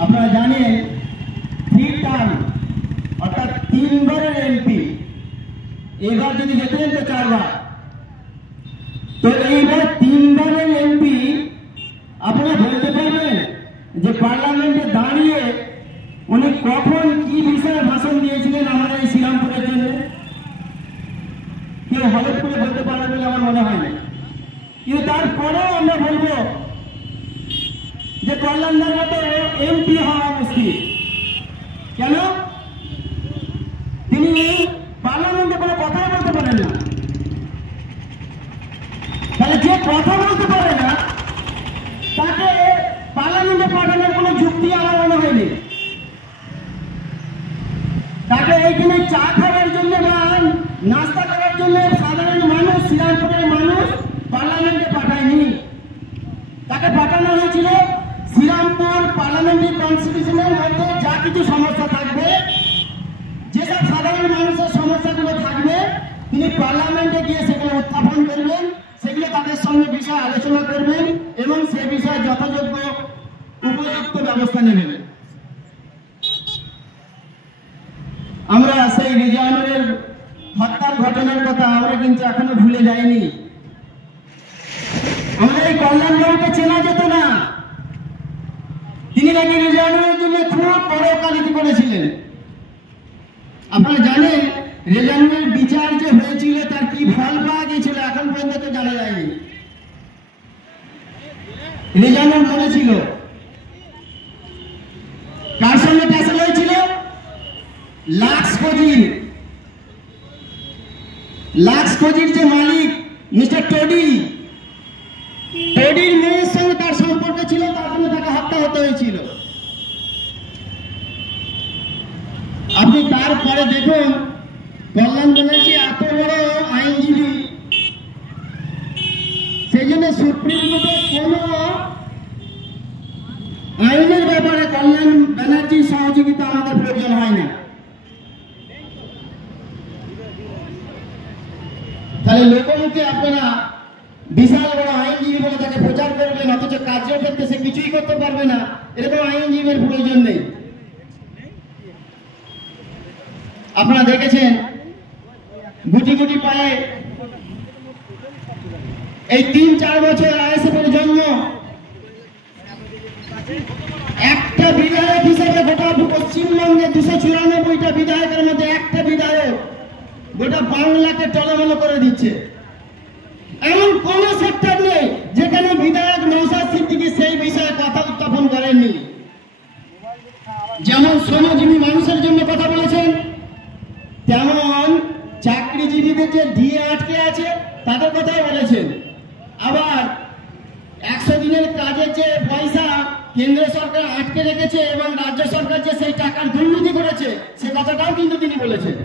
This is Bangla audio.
আপনারা জানেন থ্রি টার্ম অর্থাৎ 3 বারের এমপি, এবার যদি যেতেন তো 4 বার, তো এইবার 3 বারের এমপি আপনারা বলতে পারবেন যে পার্লামেন্টে দাঁড়িয়ে উনি কখন কি বিষয়ে ভাষণ দিয়েছিলেন আমাদের এই শ্রীরামপুরের জন্য? কেউ হলফ করে বলতে পারবে বলে আমার মনে হয় না। কিন্তু তারপরেও আমরা বলবো যে কল্যাণদার মতো এমপি হওয়া মুশকিল। কেন? তিনি পার্লামেন্টে কোনো কথা বলতে পারেন না। তাহলে যে কথা বলতে পারে না তাকে পার্লামেন্টে পাঠানোর কোনো যুক্তি আমার মনে হয়নি। তাকে এইখানে চা খাওয়ার জন্য বা নাস্তা করার জন্য সাধারণ মানুষ, শ্রীরামপুরের মানুষ পার্লামেন্টে পাঠায়নি। তাকে পাঠানো হয়েছিল শ্রীরামপুর পার্লামেন্টারি কনস্টিটিউশনের মধ্যে যা কিছু সমস্যা থাকবে, যেসব সাধারণ মানুষের সমস্যাগুলো থাকবে, তিনি পার্লামেন্টে গিয়ে সেগুলো উত্থাপন করবেন, সেগুলো তাদের সঙ্গে বিষয়ে আলোচনা করবেন এবং সে বিষয়ে যথাযোগ্য উপযুক্ত ব্যবস্থা নেবেন। আমরা সেই রিজানুরের হত্যার ঘটনার কথা আমরা কিন্তু এখনো ভুলে যাইনি। আমাদের এই কল্যাণবাবুকে চেনা যেত না। তিনি নাকি রেজানুরের জন্য খুব বড় কালিতি করেছিলেন। আপনারা জানেন রেজানুরের বিচার যে হয়েছিল তার কি ফল পাওয়া গিয়েছিল এখন পর্যন্ত জানা যায়নি। রেজানুর বলেছিল কার সঙ্গে ট্যাসেল হয়েছিল? লাক্স কোজির যে মালিক মিস্টার টোডির মেয়ের সঙ্গে তার সম্পর্ক ছিল, তার জন্য তাকে হত্যা হতে হয়েছিল। আপনি তারপরে দেখুন কল্যাণ ব্যানার্জি এত বড় আইনজীবী, সেই জন্য সুপ্রিম কোর্টে কোন আইনের ব্যাপারে কল্যাণ ব্যানার্জির সহযোগিতা আমাদের প্রয়োজন হয় না। তাহলে লোকমুখে আপনারা বিশাল বড় আইনজীবী বলে তাকে প্রচার করবেন, অথচ কার্যক্ষেত্রে সে কিছুই করতে পারবে না, এরকম আইনজীবীর প্রয়োজন নেই। আপনারা দেখেছেন গুটি গুটি পায়ে এই 3-4 বছর আইএসএফ এর জন্ম, একটা বিধায়ক হিসেবে গোটা পশ্চিমবঙ্গে 294টা বিধায়কের মধ্যে একটা বিধায়ক গোটা বাংলাকে টলমল করে দিচ্ছে। এমন কোন সেক্টর নেই যেখানে বিধায়ক নওশাদ সিদ্দিকী সেই বিষয়ে কথা উত্থাপন করেননি। যেমন শ্রমজীবী মানুষের জন্য কথা বলেছেন, তেমন চাকরিজীবীদের যে দিয়ে আটকে আছে তাদের কথাও বলেছেন। আবার 100 দিনের কাজের যে পয়সা কেন্দ্র সরকার আটকে রেখেছে এবং রাজ্য সরকার যে সেই টাকার দুর্নীতি করেছে সে কথাটাও কিন্তু তিনি বলেছেন।